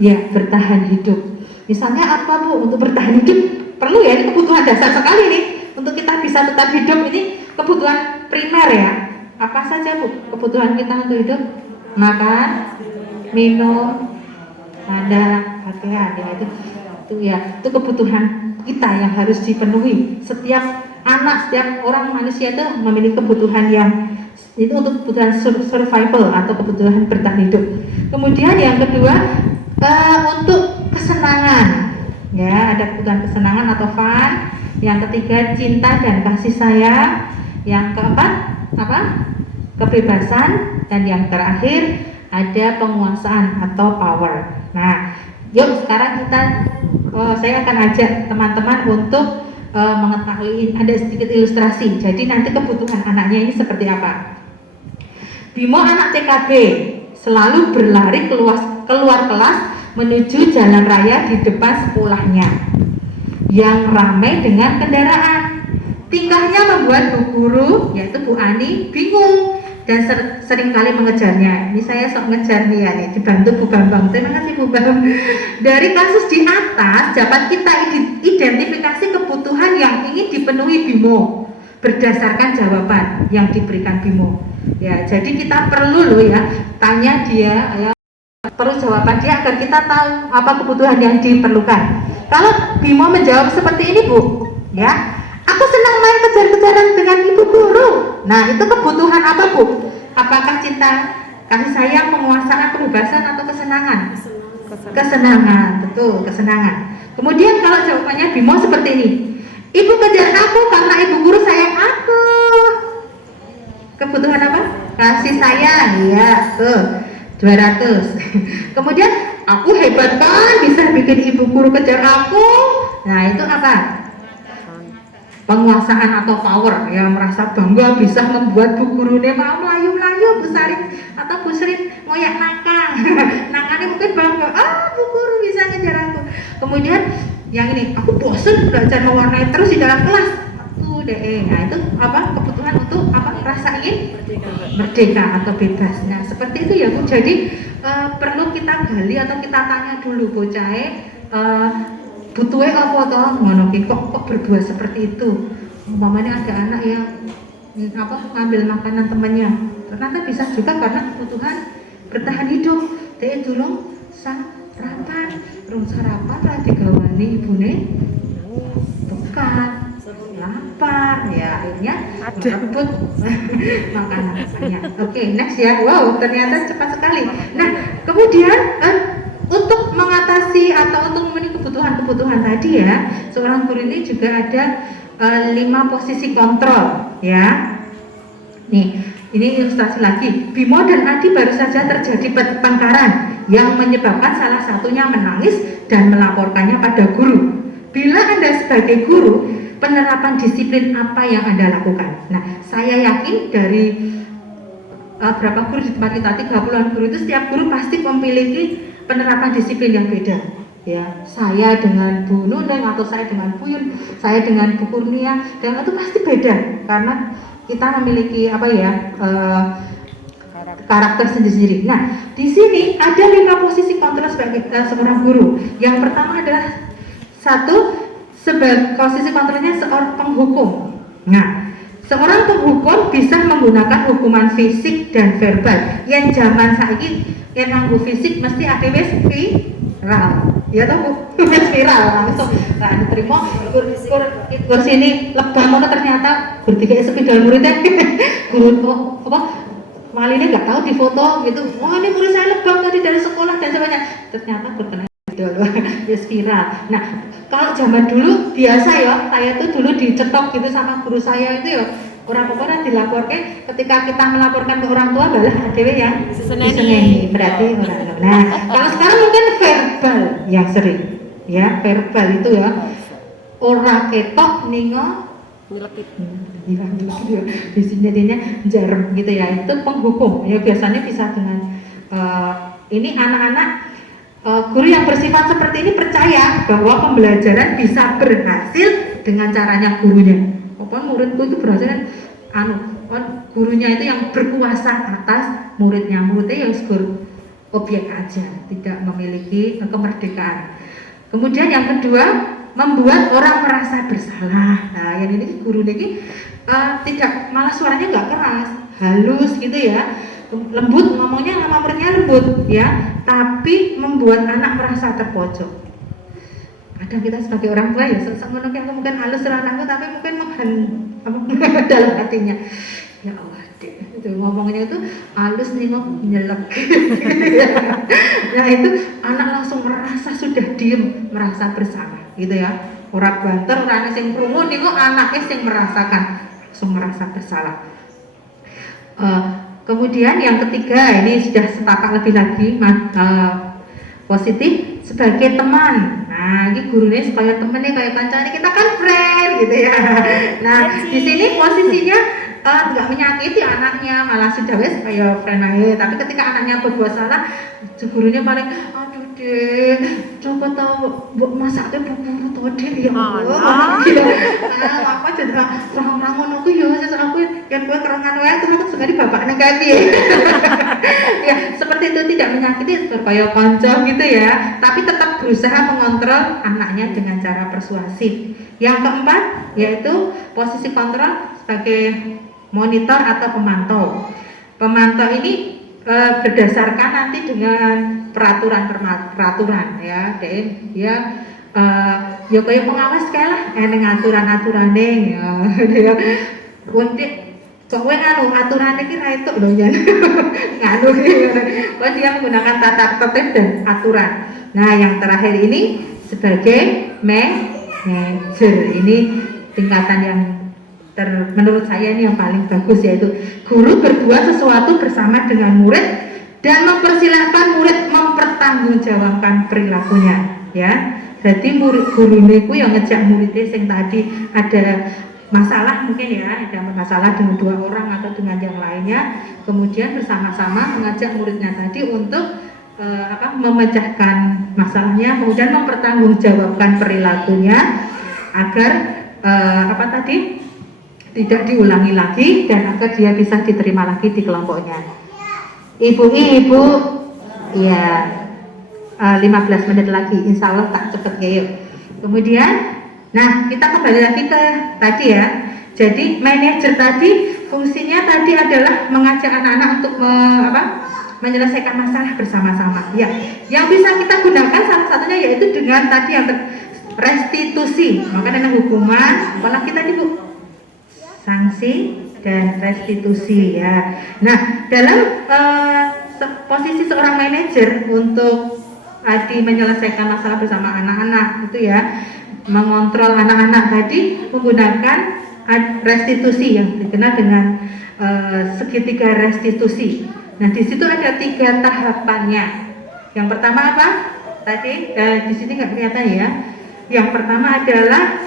Ya, bertahan hidup. Misalnya apa Bu? Untuk bertahan hidup perlu ya, ini kebutuhan dasar sekali nih. Untuk kita bisa tetap hidup ini kebutuhan primer ya. Apa saja Bu kebutuhan kita untuk hidup? Makan, minum, ada pakaian ya, itu ya, itu kebutuhan kita yang harus dipenuhi. Setiap anak, setiap orang manusia itu memiliki kebutuhan yang itu untuk kebutuhan survival atau kebutuhan bertahan hidup. Kemudian yang kedua untuk kesenangan ya, ada kebutuhan kesenangan atau fun. Yang ketiga cinta dan kasih sayang. Yang keempat kebebasan. Dan yang terakhir ada penguasaan atau power. Nah, yuk sekarang saya akan ajak teman-teman untuk mengetahui, ada sedikit ilustrasi. Jadi nanti kebutuhan anaknya ini seperti apa. Bimo anak TKB selalu berlari keluar kelas menuju jalan raya di depan sekolahnya yang ramai dengan kendaraan. Tingkahnya membuat Bu Guru, yaitu Bu Ani, bingung dan seringkali mengejarnya. Ini saya sok ngejar nih ya, nih, dibantu Bu Bambang. Terima kasih Bu Bambang. Dari kasus di atas dapat kita identifikasi kebutuhan yang ingin dipenuhi Bimo berdasarkan jawaban yang diberikan Bimo. Ya, jadi kita perlu loh ya tanya dia, ya, perlu jawaban dia agar kita tahu apa kebutuhan yang diperlukan. Kalau Bimo menjawab seperti ini Bu, ya, aku senang main kejar-kejaran dengan ibu guru. Nah, itu kebutuhan apa Bu? Apakah cinta, kasih sayang, penguasaan, kebebasan, atau kesenangan? Kesenangan, betul, kesenangan. Kemudian kalau jawabannya Bimo seperti ini, ibu kejar aku karena ibu guru sayang aku. Kebutuhan apa? Kasih sayang, ya, tuh 200. Kemudian aku hebat kan, bisa bikin ibu guru kejar aku. Nah, itu apa? Penguasaan atau power, ya, merasa bangga bisa membuat Bu Gurune mau melayu-melayu, Bu Sarin atau Bu Sri ngoyak nangka. Nangkanya mungkin bangga, Bu Guru bisa ngejar aku. Kemudian yang ini, aku bosen belajar mewarnai terus di dalam kelas. Tuh deh, nah itu apa? Kebutuhan untuk apa? Rasa ingin merdeka atau bebas. Nah, seperti itu ya Bu. Jadi perlu kita gali atau kita tanya dulu bocahe butuhnya apa toh ngono ki kok berbuat seperti itu. Umpamanya ada anak yang ngambil makanan temannya, ternyata bisa juga karena kebutuhan bertahan hidup. Dia dulu sarapan ra digawani ibune bukan lapar ya, akhirnya merebut makanan banyak. Oke, next ya. Wow, ternyata cepat sekali. Nah, kemudian untuk mengatasi atau untuk memenuhi kebutuhan tadi ya, seorang guru ini juga ada 5 posisi kontrol ya. Nih, ini ilustrasi lagi. Bimo dan Adi baru saja terjadi pertengkaran yang menyebabkan salah satunya menangis dan melaporkannya pada guru. Bila Anda sebagai guru, penerapan disiplin apa yang Anda lakukan? Nah, saya yakin dari berapa guru di tempat kita, 30-an guru itu, setiap guru pasti memiliki penerapan disiplin yang beda ya. Saya dengan Bu Nuneng atau saya dengan Bu Yun, saya dengan Bu Kurnia, dan itu pasti beda karena kita memiliki apa ya, karakter sendiri-sendiri. Nah, di sini ada 5 posisi kontrol sebagai seorang guru. Yang pertama adalah sebagai posisi kontrolnya seorang penghukum. Nah, seorang penghukum bisa menggunakan hukuman fisik dan verbal. Yang zaman saiki yang nganggo fisik mesti ada wis viral. Ya toh Bu, wis viral langsung. Nah, diterima kursi ini lebah mono ternyata bertiga sepeda muridnya guru apa walinya nggak tahu di foto gitu. Oh, ini murid saya lebah tadi dari sekolah dan sebagainya. Ternyata berkenan dulu wis viral. Nah, kalau zaman dulu biasa ya, saya tuh dulu dicetok gitu sama guru saya itu ya. Orang-orang dilaporkan, ketika kita melaporkan ke orang tua balah adewe yang diseneni, berarti orang. Nah, kalau sekarang mungkin verbal yang sering, ya verbal itu ya, ora ketok ningo nyelekit. Di sini jadinya jarum gitu ya, itu penghukum. Ya biasanya bisa dengan ini anak-anak guru yang bersifat seperti ini percaya bahwa pembelajaran bisa berhasil dengan caranya gurunya. Apa muridku itu berhasil gurunya itu yang berkuasa atas muridnya ya objek aja, tidak memiliki kemerdekaan. Kemudian yang kedua, membuat orang merasa bersalah. Nah, yang ini guru ini tidak, malah suaranya nggak keras, halus gitu ya, lembut ngomongnya, sama muridnya lembut ya, tapi membuat anak merasa terpojok. Kadang kita sebagai orang tua ya aku mungkin halus anakku, tapi mungkin dalam hatinya ya Allah dek, itu ngomongnya itu halus nih nyelek. Nah itu anak langsung merasa sudah diem, merasa bersalah gitu ya. Orang banter, orang sing krungu nih anaknya sing merasakan langsung merasa bersalah. Kemudian yang ketiga, ini sudah sepakat lebih lagi positif sebagai teman. Nah Nah, ini gurunya supaya temennya kayak kancane kita kan friend gitu ya. Nah, di sini posisinya nggak menyakiti anaknya, malah sudah wes kayak friend aja. Tapi ketika anaknya berbuat salah, gurunya paling aduh deh, coba tahu buat masaknya bu guru tadi ya Allah. Nah, apa jadi orang-orang aku ya aku yang gue kerangan wae terus aku sekali bapaknya kaki. Ya, seperti itu, tidak menyakiti supaya konco gitu ya, tapi tetap berusaha mengontrol anaknya dengan cara persuasif. Yang keempat yaitu posisi kontrol sebagai monitor atau pemantau. Pemantau ini berdasarkan nanti dengan peraturan ya, dia ya kayak pengawas kayak lah, dengan aturan-aturan ya. Untuk kowe nganu aturan iki ra etuk lho ya. Nganu oh dia menggunakan tata tertib dan aturan. Nah, yang terakhir ini sebagai manajer. Ini tingkatan yang menurut saya ini yang paling bagus, yaitu guru berbuat sesuatu bersama dengan murid dan mempersilahkan murid mempertanggungjawabkan perilakunya ya. Jadi gurune ku yang ngejak muridnya yang tadi ada masalah mungkin ya, ada masalah dengan dua orang atau dengan yang lainnya, kemudian bersama-sama mengajak muridnya tadi untuk memecahkan masalahnya, kemudian mempertanggungjawabkan perilakunya agar tidak diulangi lagi dan agar dia bisa diterima lagi di kelompoknya. Ibu ya 15 menit lagi, insya Allah tak cepet ya. Kemudian nah, kita kembali lagi ke tadi ya. Jadi manajer tadi fungsinya tadi adalah mengajak anak-anak untuk menyelesaikan masalah bersama-sama. Ya, yang bisa kita gunakan salah satunya yaitu dengan tadi yang restitusi. Maka ada hukuman, apalagi tadi Bu, sanksi dan restitusi ya. Nah, dalam posisi seorang manajer untuk tadi menyelesaikan masalah bersama anak-anak itu ya, mengontrol anak-anak tadi menggunakan restitusi yang dikenal dengan segitiga restitusi. Nah, di situ ada 3 tahapannya. Yang pertama apa? Tadi di sini nggak kelihatan ya. Yang pertama adalah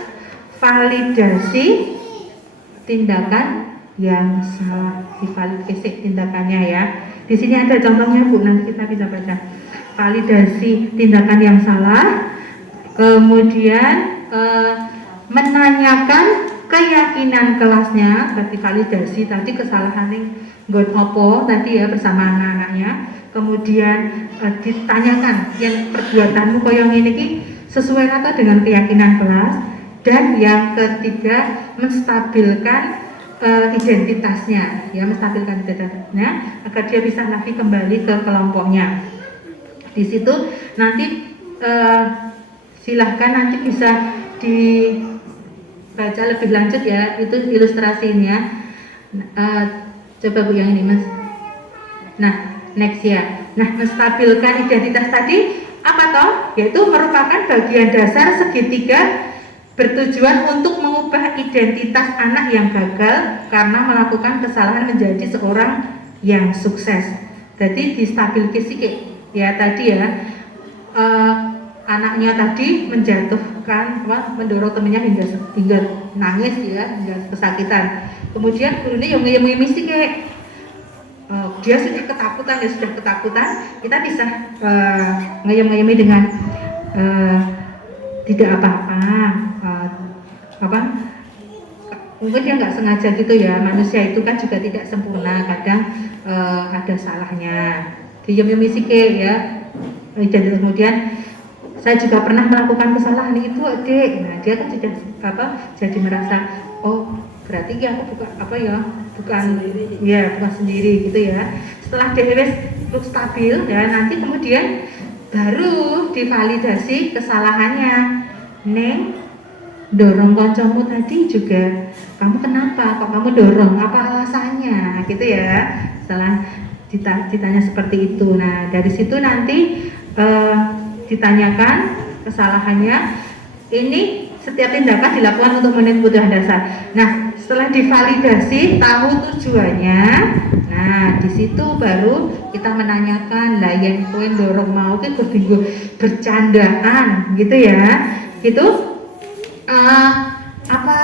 validasi tindakan yang salah, divalidasi tindakannya ya. Di sini ada contohnya Bu, nanti kita bisa baca. Validasi tindakan yang salah. Kemudian menanyakan keyakinan kelasnya, berarti validasi tadi kesalahan yang nggon opo tadi ya bersama anak-anaknya. Kemudian ditanyakan yang perbuatanmu koyo ngene iki sesuai atau dengan keyakinan kelas. Dan yang ketiga menstabilkan identitasnya ya, menstabilkan identitasnya agar dia bisa lagi kembali ke kelompoknya. Di situ nanti silahkan nanti bisa dibaca lebih lanjut ya, itu ilustrasinya. Coba Bu yang ini Mas. Nah, next ya. Nah, menstabilkan identitas tadi apa toh? Yaitu merupakan bagian dasar segitiga bertujuan untuk mengubah identitas anak yang gagal karena melakukan kesalahan menjadi seorang yang sukses. Jadi distabilkan ya tadi ya. Anaknya tadi menjatuhkan, mendorong temannya hingga nangis ya, hingga kesakitan. Kemudian gurunya yang ngeyem-ngeyemi kayak dia sudah ketakutan, kita bisa ngeyem-ngeyemi dengan tidak apa-apa, mungkin dia nggak sengaja gitu ya, manusia itu kan juga tidak sempurna, kadang ada salahnya. Diyem-yemi kayak ya, dan kemudian saya juga pernah melakukan kesalahan itu Adik. Nah, dia kan sudah jadi merasa oh berarti ya aku bukan sendiri gitu ya. Setelah dia stabil ya, nanti kemudian baru divalidasi kesalahannya. Neng, dorong koncomu tadi juga kamu kenapa kok kamu dorong, apa alasannya gitu ya. Setelah ditanya seperti itu, nah dari situ nanti ditanyakan kesalahannya. Ini setiap tindakan dilakukan untuk memenuhi kebutuhan dasar. Nah, setelah divalidasi tahu tujuannya, Nah, di situ baru kita menanyakan lah yang kowe dorong mau ke bertinggu bercandaan gitu ya. Gitu. Apa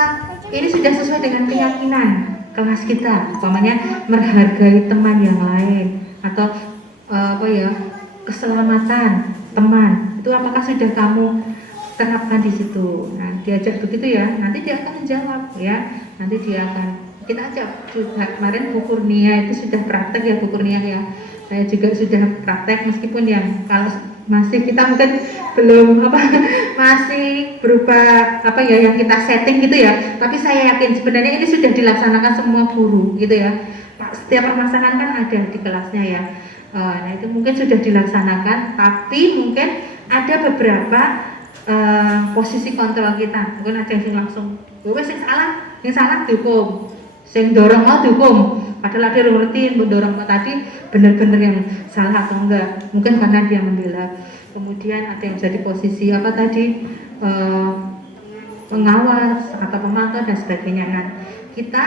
ini sudah sesuai dengan keyakinan kelas kita, umpamanya menghargai teman yang lain atau keselamatan teman itu apakah sudah kamu terapkan di situ. Nah, diajak begitu ya, nanti dia akan menjawab ya, nanti dia akan kita ajak juga. Kemarin Bu Kurnia itu sudah praktek ya, Bu Kurnia ya, saya juga sudah praktek meskipun yang kalau masih kita mungkin belum masih berupa yang kita setting gitu ya, tapi saya yakin sebenarnya ini sudah dilaksanakan semua guru gitu ya. Setiap permasalahan kan ada di kelasnya ya. Nah itu mungkin sudah dilaksanakan, tapi mungkin ada beberapa posisi kontrol kita, mungkin ada yang langsung yang salah dihukum, yang dorong mau dihukum, padahal ada yang ngerti mendorong tadi benar-benar yang salah atau enggak, mungkin karena dia membela. Kemudian ada yang jadi posisi pengawas atau pemantau dan sebagainya. Nah, kita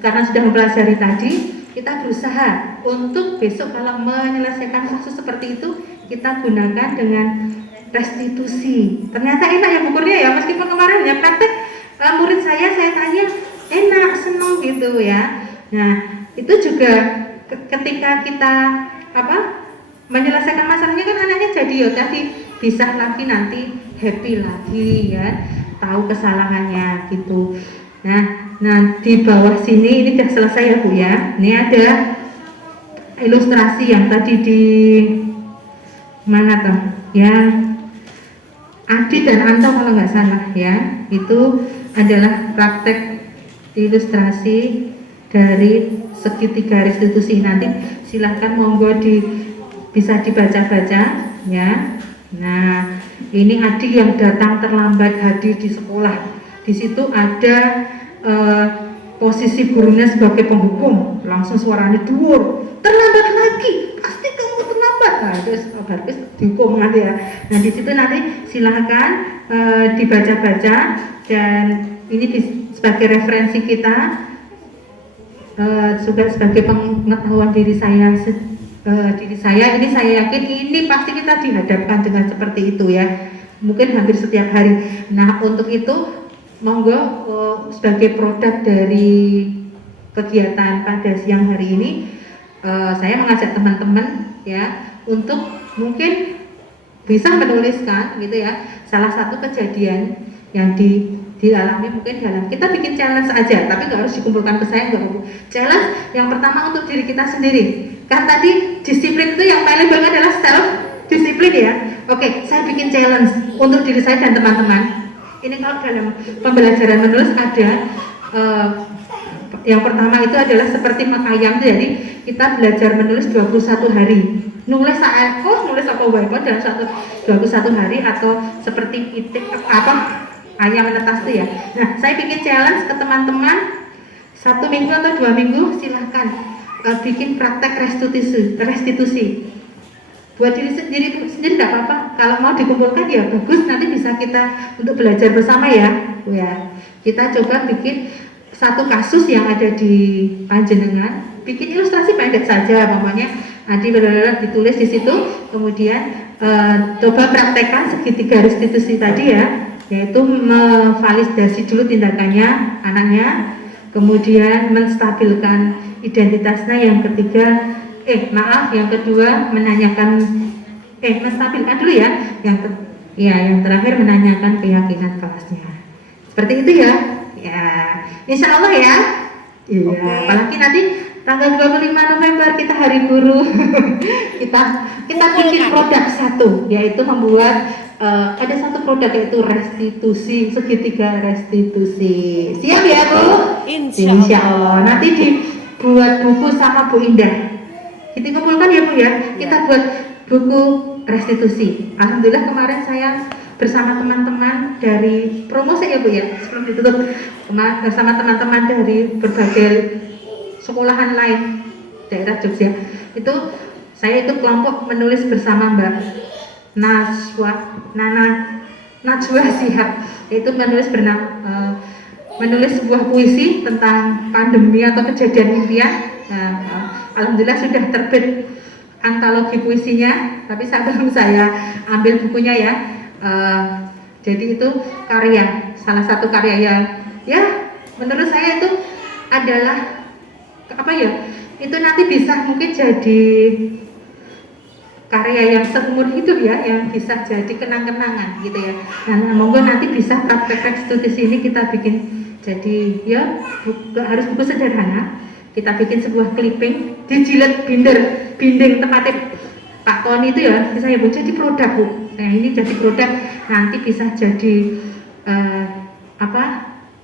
karena sudah mempelajari tadi, kita berusaha untuk besok kalau menyelesaikan kasus seperti itu kita gunakan dengan restitusi. Ternyata enak ya Bu Kurnia ya, meskipun kemarin ya praktek murid saya tanya enak, senang gitu ya. Nah, itu juga ketika kita menyelesaikan masalahnya kan anaknya jadi ya tadi bisa lagi nanti happy lagi ya, tahu kesalahannya gitu. Nah di bawah sini ini sudah selesai ya Bu ya. Ini ada ilustrasi yang tadi di mana tuh? Yang Adi dan Anto kalau nggak salah ya, itu adalah praktek ilustrasi dari segitiga restitusi. Nanti silahkan monggo bisa dibaca-baca ya. Nah ini Adi yang datang terlambat hadir di sekolah. Di situ ada posisi gurunya sebagai penghukum, langsung suaranya dhuwur, terlambat lagi, pasti kamu terlambat. Nah terus habis dihukum nanti ya. Nah di situ nanti silahkan dibaca-baca, dan ini sebagai referensi kita, juga sebagai pengetahuan diri saya ini saya yakin ini pasti kita dihadapkan dengan seperti itu ya, mungkin hampir setiap hari. Nah untuk itu monggo sebagai produk dari kegiatan pada siang hari ini, saya mengajak teman-teman ya untuk mungkin bisa menuliskan gitu ya salah satu kejadian yang dialami mungkin dalam, kita bikin challenge aja, tapi nggak harus dikumpulkan ke saya, nggak perlu. Challenge yang pertama untuk diri kita sendiri, kan tadi disiplin itu yang paling banget adalah self disiplin ya. Oke, saya bikin challenge untuk diri saya dan teman-teman. Ini kalau dalam pembelajaran menulis ada yang pertama itu adalah seperti makayam, jadi kita belajar menulis 21 hari. Nulis nulis apa wae dalam 21 hari, atau seperti itik ayam menetas itu ya. Nah, saya bikin challenge ke teman-teman 1 minggu atau 2 minggu, silahkan bikin praktek restitusi. Buat diri sendiri tidak apa-apa, kalau mau dikumpulkan ya bagus, nanti bisa kita untuk belajar bersama ya. Kita coba bikin satu kasus yang ada di Panjenengan, bikin ilustrasi pendek saja, namanya nanti benar-benar ditulis di situ, kemudian coba praktekkan segitiga restitusi tadi ya, yaitu memvalidasi dulu tindakannya anaknya, kemudian menstabilkan identitasnya, yang ketiga yang kedua menanyakan menstabilkan dulu ya, yang terakhir menanyakan keyakinan kelasnya. Seperti itu ya. Ya, insya Allah ya. Iya, okay. Apalagi nanti tanggal 25 November kita Hari Guru. kita bikin produk satu, yaitu membuat ada satu produk yaitu restitusi, segitiga restitusi. Siap ya Bu? Insya Allah. Nanti dibuat buku sama Bu Indah. Kita kumpulkan ya Bu ya. Kita buat buku restitusi. Alhamdulillah kemarin saya bersama teman-teman dari promosi ya Bu ya, sebelum ditutup, bersama teman-teman dari berbagai sekolahan lain daerah Jogja. Itu saya itu kelompok menulis bersama Mbak Najwa Shihab, itu menulis sebuah puisi tentang pandemi atau kejadian impian Nah, alhamdulillah sudah terbit antologi puisinya, tapi belum saya ambil bukunya ya. Jadi itu karya, salah satu karya yang ya menurut saya itu adalah apa ya? Itu nanti bisa mungkin jadi karya yang seumur hidup ya, yang bisa jadi kenang-kenangan gitu ya. Nah, monggo nanti bisa praktek studi ini kita bikin jadi ya harus buku sederhana. Kita bikin sebuah clipping, dijilid binding tempatnya Pak Koni itu ya, bisa ya Bu, jadi produk Bu. Nah ini jadi produk, nanti bisa jadi apa?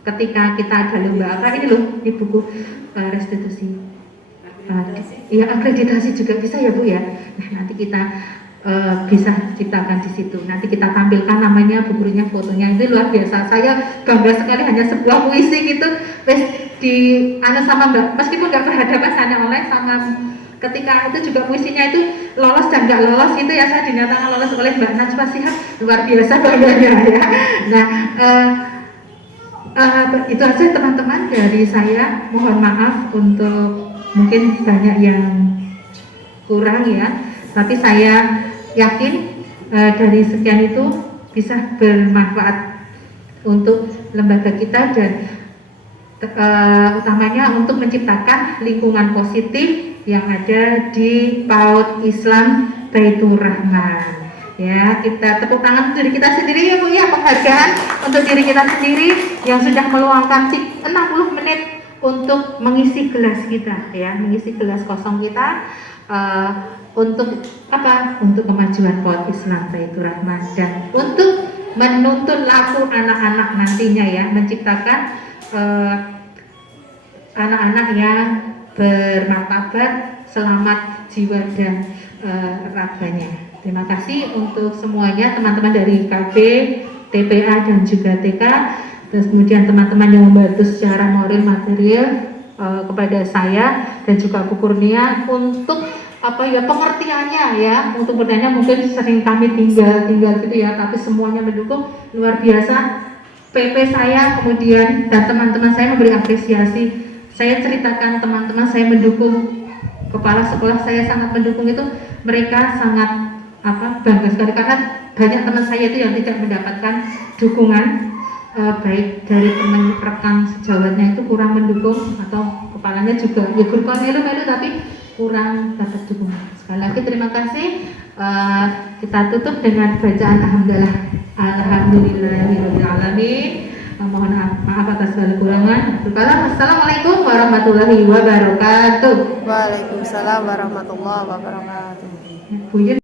Ketika kita ada lomba apa ini loh, ini buku restitusi. Ya akreditasi juga bisa ya Bu ya. Nah nanti kita bisa ciptakan di situ. Nanti kita tampilkan namanya, bukunya, fotonya, itu luar biasa. Saya bangga sekali hanya sebuah puisi gitu. Wes di sama Mbak, meskipun nggak berhadapan hanya online sama ketika itu juga puisinya itu lolos dan nggak lolos itu ya, saya dinyatakan lolos oleh Mbak Najwa Shihab, luar biasa bangganya ya. Nah itu aja teman-teman dari saya. Mohon maaf untuk mungkin banyak yang kurang ya, tapi saya yakin dari sekian itu bisa bermanfaat untuk lembaga kita dan utamanya untuk menciptakan lingkungan positif yang ada di PAUD Islam Baitur Rahman. Ya, kita tepuk tangan untuk diri kita sendiri ya Bu ya, penghargaan untuk diri kita sendiri yang sudah meluangkan 60 menit untuk mengisi gelas kita ya, mengisi gelas kosong kita untuk apa? Untuk kemajuan PAUD Islam Baitur Rahman dan untuk menuntun laku anak-anak nantinya ya, menciptakan anak-anak yang bermartabat, selamat jiwa dan raganya. Terima kasih untuk semuanya, teman-teman dari KB, TPA dan juga TK, terus kemudian teman-teman yang membantu secara moral material kepada saya dan juga Bu Kurnia untuk apa ya pengertiannya ya, untuk bertanya mungkin sering kami tinggal gitu ya, tapi semuanya mendukung, luar biasa. PP saya kemudian dan teman-teman saya memberi apresiasi. Saya ceritakan teman-teman saya mendukung, kepala sekolah saya sangat mendukung itu, mereka sangat bangga sekali karena banyak teman saya itu yang tidak mendapatkan dukungan baik dari teman rekan sejawatnya itu kurang mendukung atau kepalanya juga ya berkon melu tapi kurang dapat dukungan. Sekali lagi terima kasih. Kita tutup dengan bacaan alhamdulillahirabbil alamin. Mohon maaf atas segala kekurangan. Assalamualaikum warahmatullahi wabarakatuh. Waalaikumsalam warahmatullahi wabarakatuh. Bu